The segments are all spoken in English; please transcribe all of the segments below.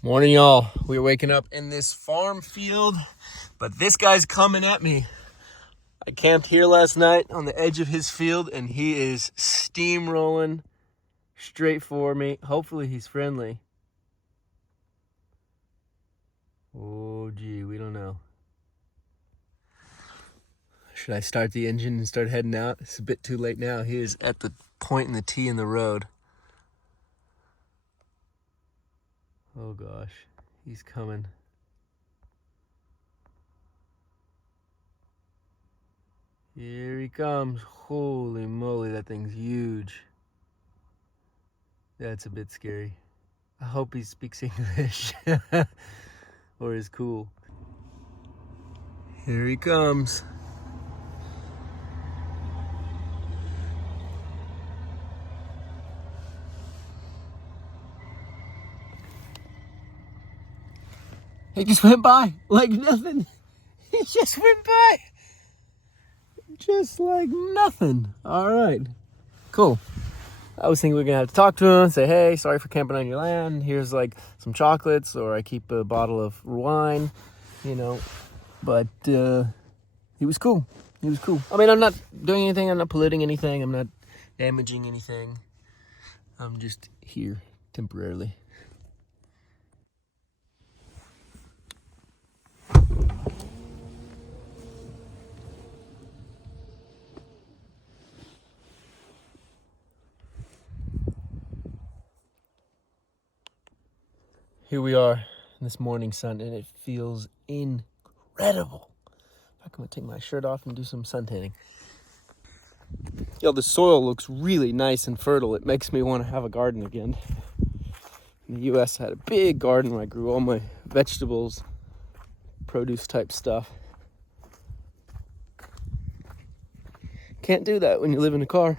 Morning, y'all. We're waking up in this farm field, but this guy's coming at me. I camped here last night on the edge of his field, and he is steamrolling straight for me. Hopefully he's friendly. Oh, gee, we don't know. Should I start the engine and start heading out? It's a bit too late now. He is at the point in the T in the road. Oh gosh, he's coming. Here he comes. Holy moly, that thing's huge. That's a bit scary. I hope he speaks English or is cool. Here he comes. He just went by like nothing. He just went by. Just like nothing. All right. Cool. I was thinking we are going to have to talk to him, say, hey, sorry for camping on your land. Here's like some chocolates, or I keep a bottle of wine, you know. But he was cool. He was cool. I mean, I'm not doing anything. I'm not polluting anything. I'm not damaging anything. I'm just here temporarily. Here we are in this morning sun, and it feels incredible. I'm gonna take my shirt off and do some sun tanning. Yo, the soil looks really nice and fertile. It makes me want to have a garden again. In the US, I had a big garden where I grew all my vegetables, produce type stuff. Can't do that when you live in a car.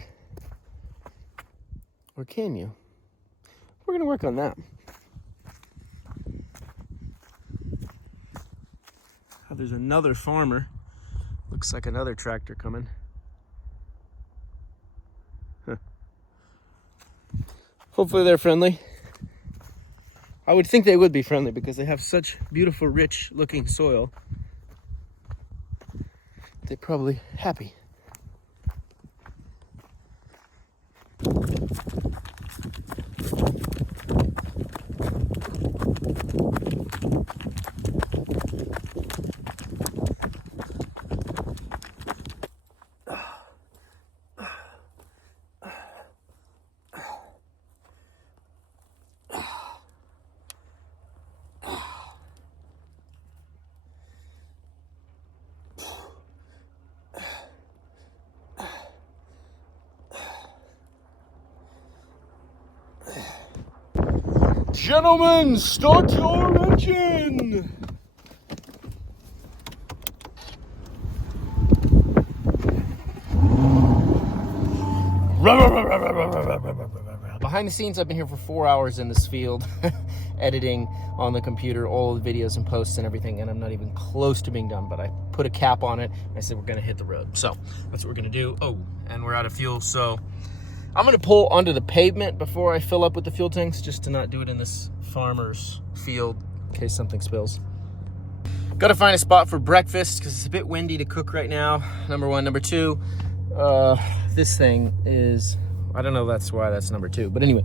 Or can you? We're gonna work on that. There's another farmer. Looks like another tractor coming. Huh. Hopefully they're friendly. I would think they would be friendly because they have such beautiful, rich looking soil. They're probably happy. Gentlemen, start your engine! Behind the scenes, I've been here for 4 hours in this field, editing on the computer all the videos and posts and everything, and I'm not even close to being done, but I put a cap on it, and I said we're gonna hit the road. So, that's what we're gonna do. Oh, and we're out of fuel, so I'm gonna pull onto the pavement before I fill up with the fuel tanks, just to not do it in this farmer's field in case something spills. Gotta find a spot for breakfast because it's a bit windy to cook right now, number one. Number two, this thing is, I don't know that's why that's number two, but anyway,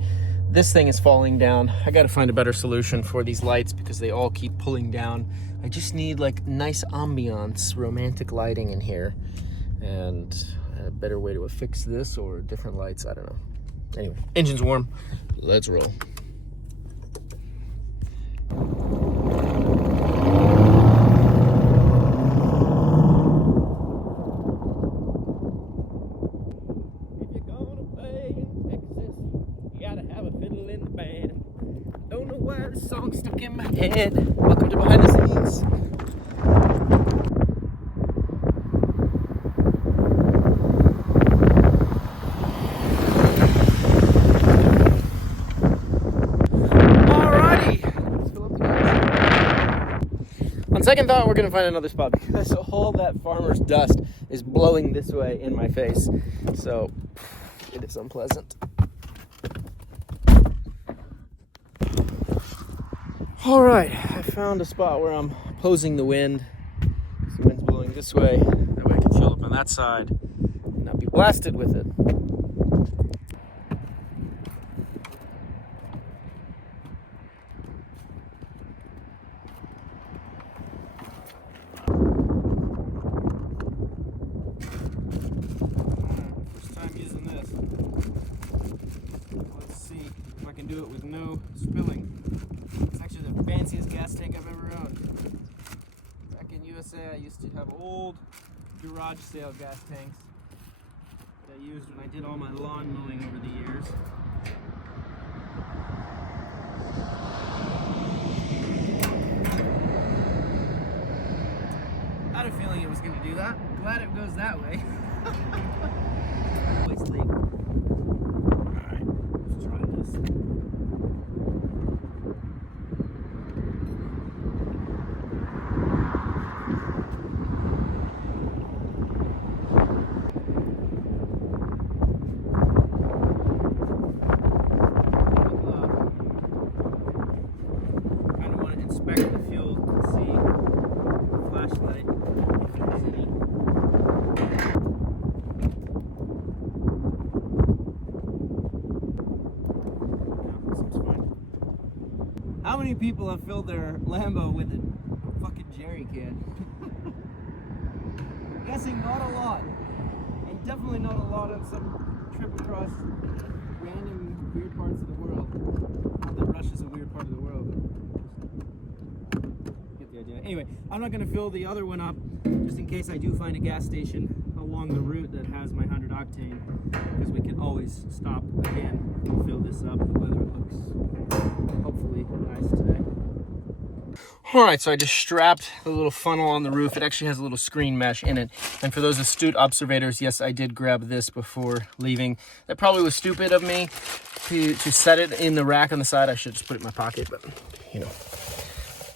this thing is falling down. I gotta find a better solution for these lights because they all keep pulling down. I just need like nice ambiance, romantic lighting in here, and a better way to fix this, or different lights, I don't know. Anyway, engine's warm, let's roll. If you're gonna play in Texas, you gotta have a fiddle in the band. Don't know why the song's stuck in my head. Welcome to Behind the Scenes. Second thought, we're gonna find another spot because all that farmer's dust is blowing this way in my face, so it is unpleasant. All right, I found a spot where I'm opposing the wind. The wind's blowing this way. That way I can fill up on that side and not be blasted with it. First time using this. Let's see if I can do it with no spilling. It's actually the fanciest gas tank I've ever owned. Back in USA, I used to have old garage sale gas tanks that I used when I did all my lawn mowing over the years. I had a feeling it was going to do that. Glad it goes that way. Always leak. Alright, let's try this. How many people have filled their Lambo with a fucking jerry can? I'm guessing not a lot. And definitely not a lot on some trip across random weird parts of the world. Not that Russia's a weird part of the world. Get the idea. Anyway, I'm not going to fill the other one up just in case I do find a gas station along the route that has my 100 octane, because we can always stop again and fill this up. The weather looks hopefully nice today. Alright, so I just strapped the little funnel on the roof. It actually has a little screen mesh in it. And for those astute observators, yes, I did grab this before leaving. That probably was stupid of me to set it in the rack on the side. I should just put it in my pocket, but you know,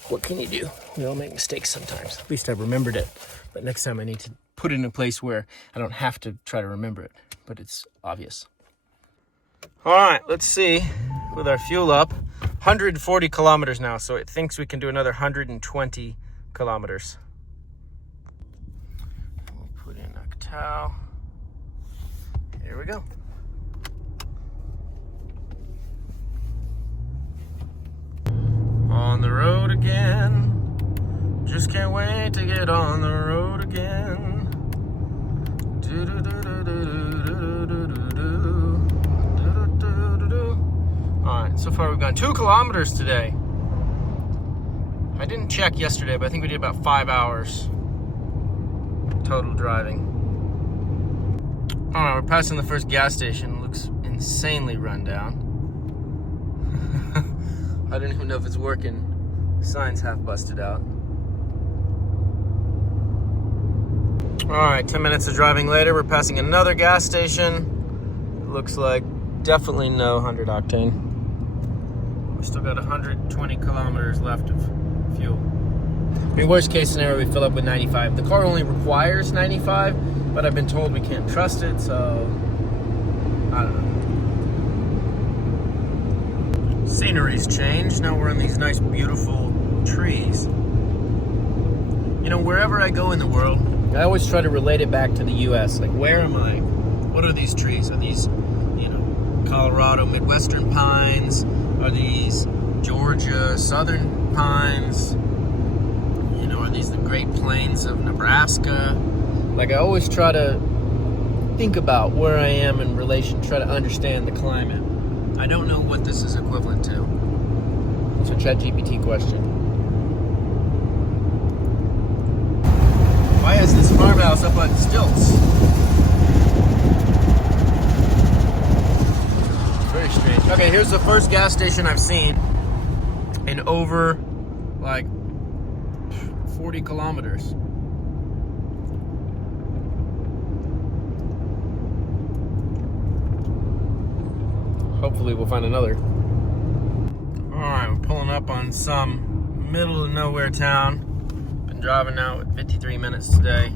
what can you do? We all make mistakes sometimes. At least I remembered it. But next time I need to put it in a place where I don't have to try to remember it, but it's obvious. All right, let's see with our fuel up. 140 kilometers now, so it thinks we can do another 120 kilometers. We'll put in Octal. Here we go. On the road again. Just can't wait to get on the road again. Alright, so far we've gone 2 kilometers today. I didn't check yesterday, but I think we did about 5 hours total driving. Alright, we're passing the first gas station. It looks insanely run down. I don't even know if it's working. The sign's half busted out. Alright, 10 minutes of driving later, we're passing another gas station. It looks like definitely no 100 octane. We still got 120 kilometers left of fuel. I mean, worst case scenario, we fill up with 95. The car only requires 95, but I've been told we can't trust it, so I don't know. Scenery's changed. Now we're in these nice, beautiful trees. You know, wherever I go in the world, I always try to relate it back to the U.S. Like, where am I? What are these trees? Are these, you know, Colorado Midwestern pines? Are these Georgia Southern pines? You know, are these the Great Plains of Nebraska? Like, I always try to think about where I am in relation, try to understand the climate. I don't know what this is equivalent to. It's a ChatGPT question. Why is this farmhouse up on stilts? Very strange. Okay, here's the first gas station I've seen in over like 40 kilometers. Hopefully we'll find another. Alright, we're pulling up on some middle of nowhere town. Been driving now at 53 minutes today.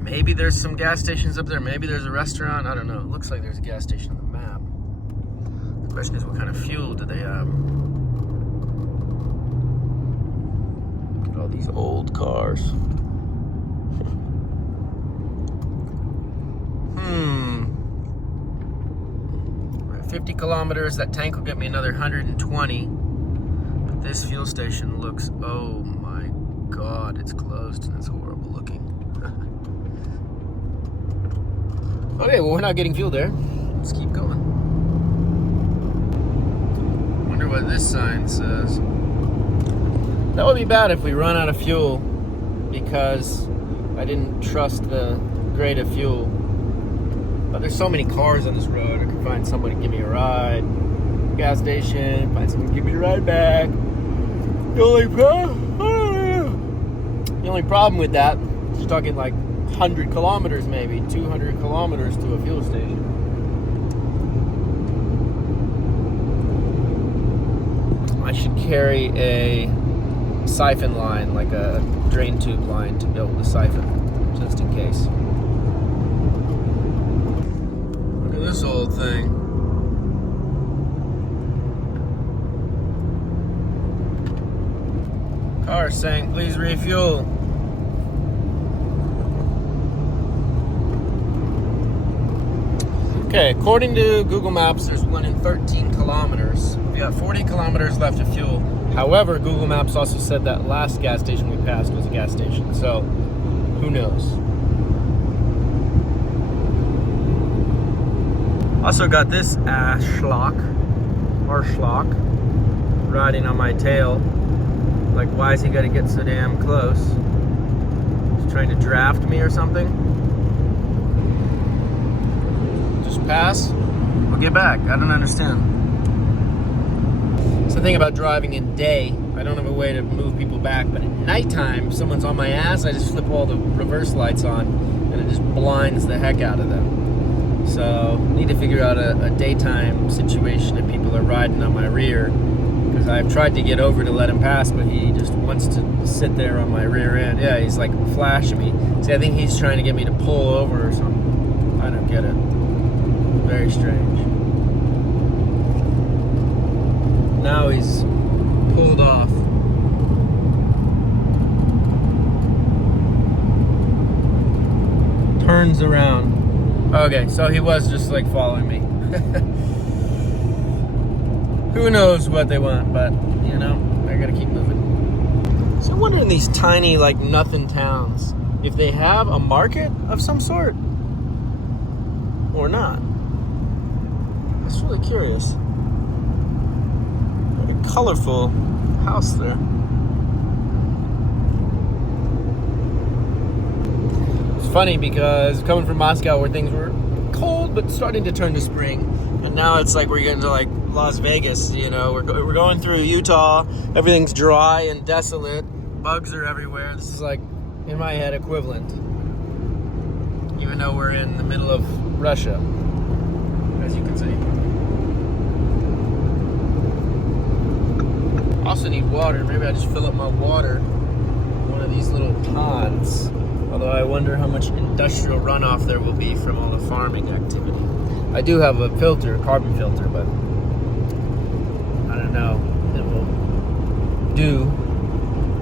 Maybe there's some gas stations up there. Maybe there's a restaurant. I don't know. It looks like there's a gas station on the map. The question is, what kind of fuel do they have? old cars. We're at 50 kilometers. That tank will get me another 120. But this fuel station looks, oh my God, it's closed and it's horrible looking. Okay, well, we're not getting fuel there. Let's keep going. Wonder what this sign says. That would be bad if we run out of fuel because I didn't trust the grade of fuel. But there's so many cars on this road. I could find somebody to give me a ride. Gas station, find someone to give me a ride back. The only problem with that is you're talking like 100 kilometers maybe, 200 kilometers to a fuel station. I should carry a siphon line, like a drain tube line to build the siphon, just in case. Look at this old thing. Car saying, please refuel. Okay, according to Google Maps, there's one in 13 kilometers. We got 40 kilometers left of fuel. However, Google Maps also said that last gas station we passed was a gas station. So, who knows? Also got this Arschloch riding on my tail. Like, why is he gotta get so damn close? He's trying to draft me or something? Just pass? We'll get back. I don't understand. It's the thing about driving in day. I don't have a way to move people back, but at nighttime, if someone's on my ass, I just flip all the reverse lights on, and it just blinds the heck out of them. So, need to figure out a daytime situation if people are riding on my rear, because I've tried to get over to let him pass, but he just wants to sit there on my rear end. Yeah, he's like flashing me. See, I think he's trying to get me to pull over or something. I don't get it. Very strange. Now he's pulled off. Turns around. Okay, so he was just like following me. Who knows what they want, but you know, I gotta keep moving. So I wonder in these tiny, like nothing towns, if they have a market of some sort or not. It's really curious. Very colorful house there. It's funny because coming from Moscow where things were cold but starting to turn to spring, and now it's like we're getting to like Las Vegas, you know, we're going through Utah, everything's dry and desolate, bugs are everywhere. This is like, in my head, equivalent, even though we're in the middle of Russia, as you can see. Also need water. Maybe I just fill up my water in one of these little ponds. Although I wonder how much industrial runoff there will be from all the farming activity. I do have a filter, a carbon filter, but I don't know. It will do.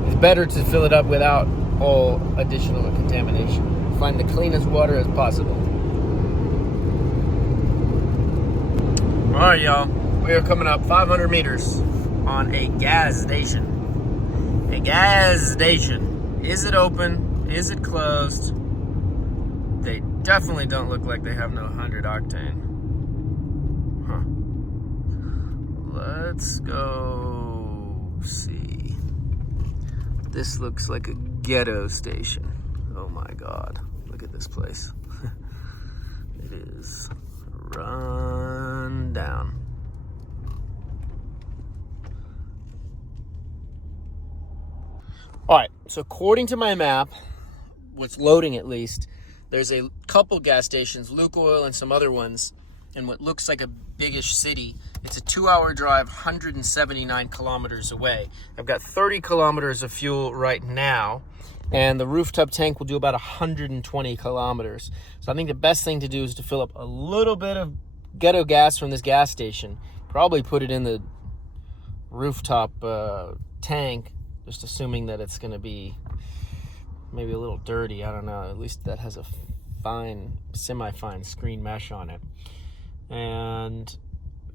It's better to fill it up without all additional contamination. Find the cleanest water as possible. All right, y'all. We are coming up 500 meters on a gas station. A gas station. Is it open? Is it closed? They definitely don't look like they have no 100 octane. Huh. Let's go see. This looks like a ghetto station. Oh my God. Look at this place. It is run down. All right, so according to my map, what's loading at least, there's a couple gas stations, Lukoil and some other ones, in what looks like a biggish city. It's a 2-hour drive, 179 kilometers away. I've got 30 kilometers of fuel right now, and the rooftop tank will do about 120 kilometers. So I think the best thing to do is to fill up a little bit of ghetto gas from this gas station, probably put it in the rooftop tank, Just assuming that it's going to be maybe a little dirty. I don't know. At least that has a fine, semi-fine screen mesh on it. And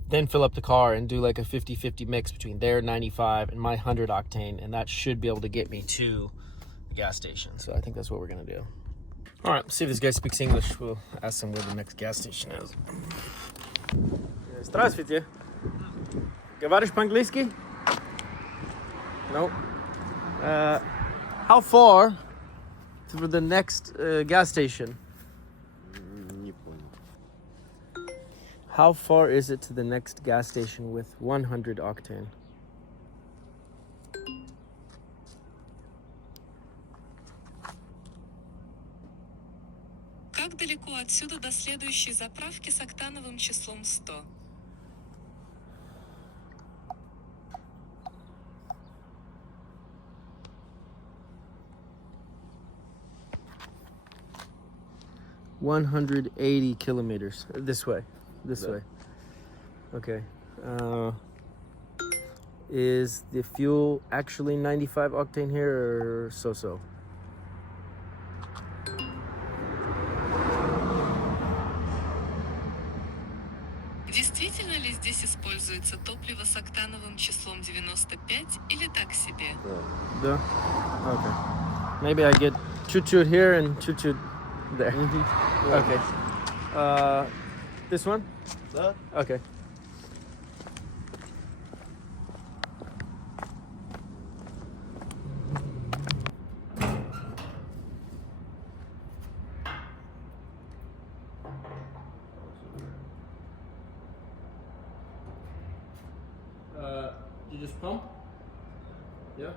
then fill up the car and do like a 50-50 mix between their 95 and my 100 octane, and that should be able to get me to the gas station. So I think that's what we're going to do. All right, see if this guy speaks English. We'll ask him where the next gas station is. Здравствуйте. Говоришь по-английски? No. How far to the next gas station? Не понял. How far is it to the next gas station with 100 octane? Как далеко отсюда до следующей заправки с октановым числом 100? $180 kilometers. This way. This way. Okay. Is the fuel actually 95 octane here or so-so? Действительно ли здесь используется топливо с октановым числом 95 или так себе? Да. Okay. Maybe I get chut-chut here and chut-chut there. Okay. This one? Да? Okay. You just pump? Yeah.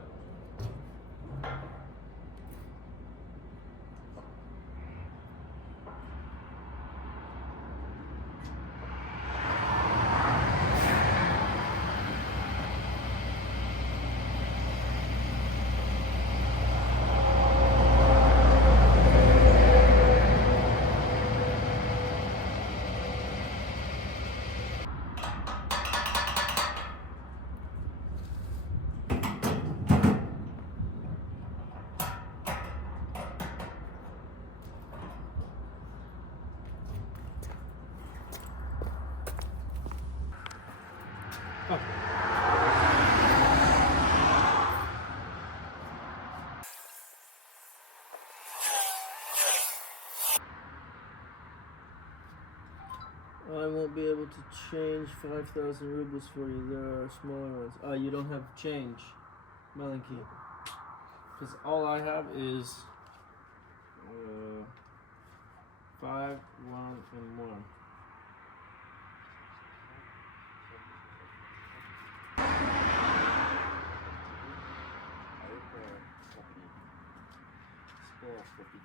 I won't be able to change 5,000 rubles for you. There are smaller ones. Oh, you don't have change, Melanky. Because all I have is 5, 1, and 1. Это 100,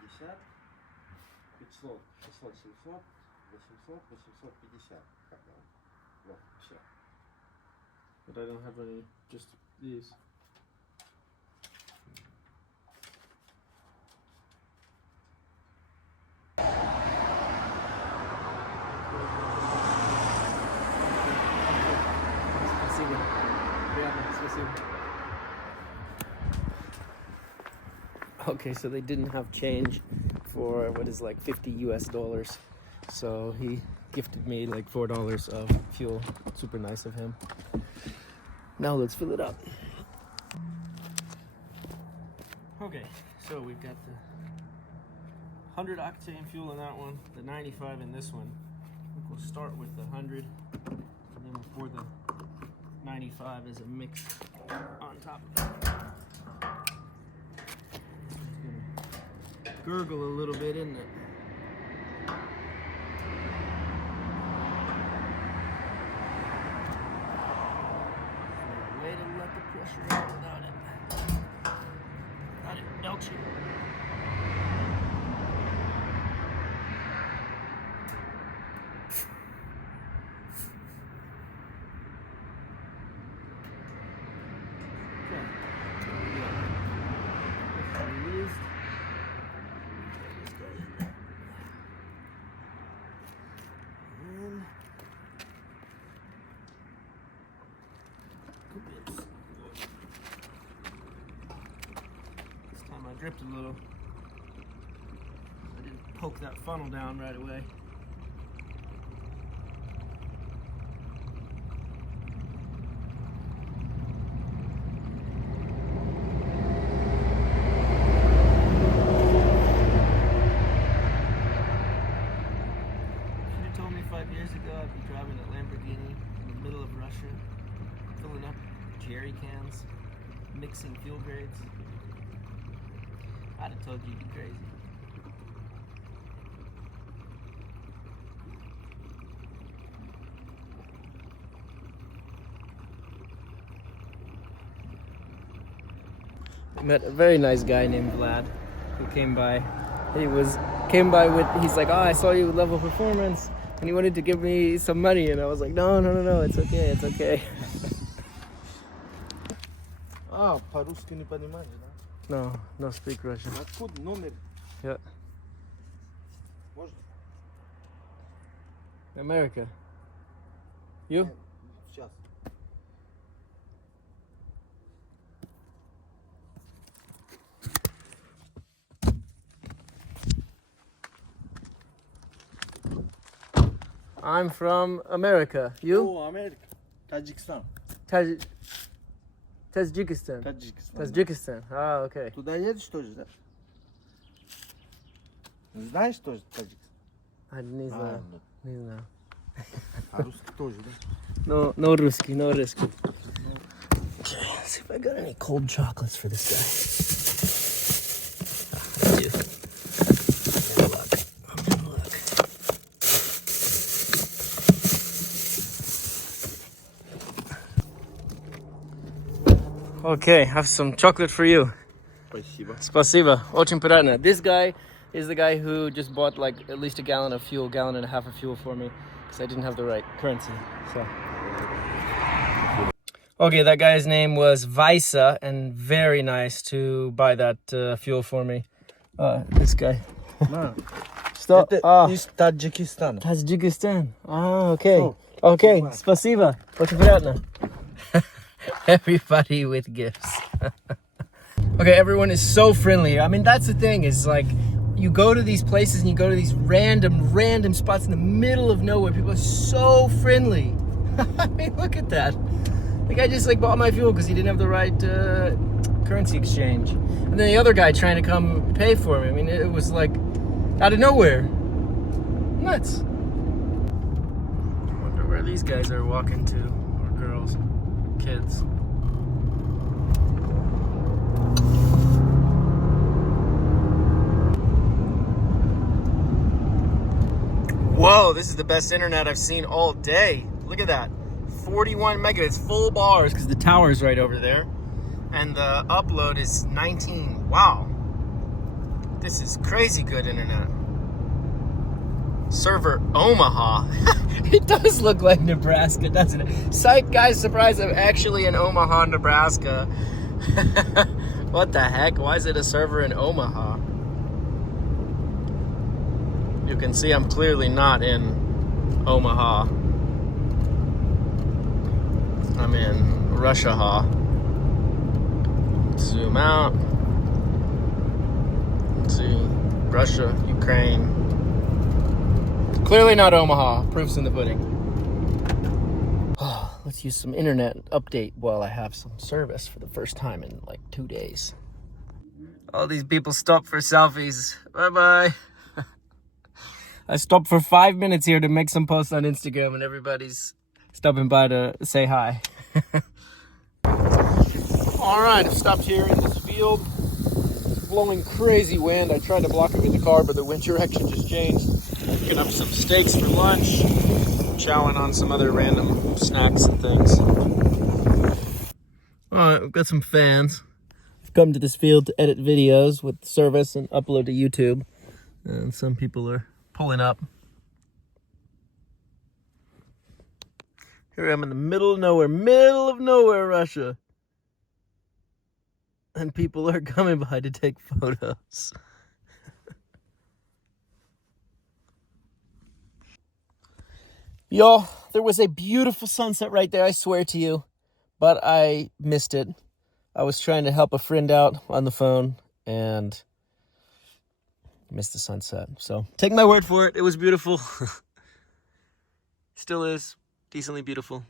150, 500, 600, 700, 800, 850. Вот, все. But I don't have any, just these. Спасибо. Приятно, спасибо. Okay, so they didn't have change for what is like $50 US. So he gifted me like $4 of fuel. Super nice of him. Now let's fill it up. Okay, so we've got the 100 octane fuel in that one, the 95 in this one. I think we'll start with the 100, and then we'll pour the 95 as a mix on top of it. Gurgle a little bit, isn't it? Way to let the pressure out without it belching. stripped a little. I didn't poke that funnel down right away. Should have told me 5 years ago I'd be driving a Lamborghini in the middle of Russia, filling up jerry cans, mixing fuel grades. I'd have told you you'd be crazy. I met a very nice guy named Vlad who came by. He's like, oh, I saw you with Level Performance, and he wanted to give me some money, and I was like, no, it's okay. А, по-русски не понимаешь, да? No speak Russian. Откуда номер? Yeah. Можно? America. You? Сейчас. I'm from America. You? О, Америка. Таджикистан. Tajikistan. Таджикистан. Tajikistan. Ah, okay. Туда едешь тоже, да? Знаешь тоже Таджикистан? Не знаю. Не знаю. А русский тоже, да? No русский. Okay, let's see if I got any cold chocolates for this guy. I do. I'm gonna look. Okay, I have some chocolate for you. Спасибо. Spasiba. Очень приятно. This guy is the guy who just bought like at least a gallon and a half of fuel for me because I didn't have the right currency. So. Okay, that guy's name was Vaisa, and very nice to buy that fuel for me. This guy. Stop. Из Таджикистана. Tajikistan. Okay. Oh, Okay, wow. спасибо. Очень приятно. Everybody with gifts. Okay, everyone is so friendly. I mean, that's the thing, is like, you go to these places and you go to these random spots in the middle of nowhere. People are so friendly. I mean, look at that. The guy just like bought my fuel because he didn't have the right currency exchange. And then the other guy trying to come pay for me. I mean, it was like out of nowhere. Nuts. I wonder where these guys are walking to, or girls, kids. Whoa, this is the best internet I've seen all day. Look at that. 41 megabits, full bars, because the tower's right over there. And the upload is 19. Wow. This is crazy good internet. Server Omaha. It does look like Nebraska, doesn't it? Psych, guys, surprised I'm actually in Omaha, Nebraska. What the heck? Why is it a server in Omaha? You can see I'm clearly not in Omaha. I'm in Russia. Zoom out. Let's see. Russia, Ukraine. Clearly not Omaha. Proof's in the pudding. Oh, let's use some internet update while I have some service for the first time in like 2 days. All these people stop for selfies. Bye-bye. I stopped for 5 minutes here to make some posts on Instagram, and everybody's stopping by to say hi. All right, I've stopped here in this field. It's blowing crazy wind. I tried to block it with the car, but the wind direction just changed. Picking up some steaks for lunch. Chowing on some other random snacks and things. All right, we've got some fans. I've come to this field to edit videos with service and upload to YouTube. And some people are pulling up. Here I am in the middle of nowhere, Russia. And people are coming by to take photos. Y'all, there was a beautiful sunset right there, I swear to you. But I missed it. I was trying to help a friend out on the phone, and missed the sunset. So take my word for it. It was beautiful. Still is decently beautiful.